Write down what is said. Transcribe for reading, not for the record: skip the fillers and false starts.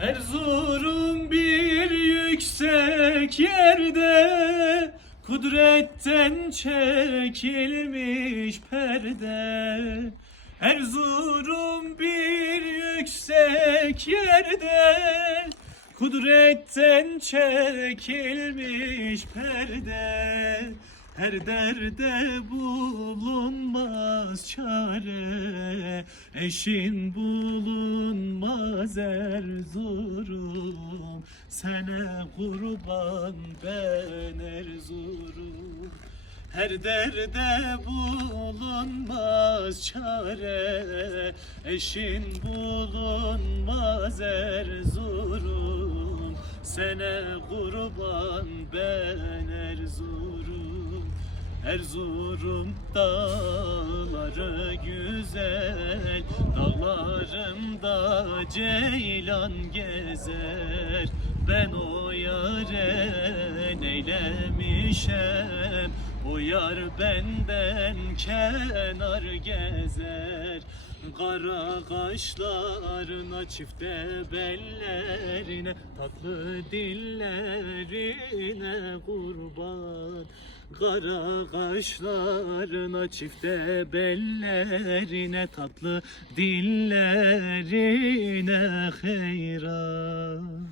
Erzurum bir yüksek yerde, kudretten çekilmiş perde. Erzurum bir yüksek yerde, kudretten çekilmiş perde. Her derde bulunmaz çare, eşin bulunmaz Erzurum. Sana kurban ben Erzurum. Her derde bulunmaz çare, eşin bulunmaz Erzurum. Sana kurban ben Erzurum. Erzurum dağları güzel, dağlarında ceylan gezer. Ben o yâre neylemişem, o yar benden kenar gezer. Kara kaşlarına, çifte bellerine, tatlı dillerine kurban. Kara kaşlarına, çifte bellerine, tatlı dillerine hayran.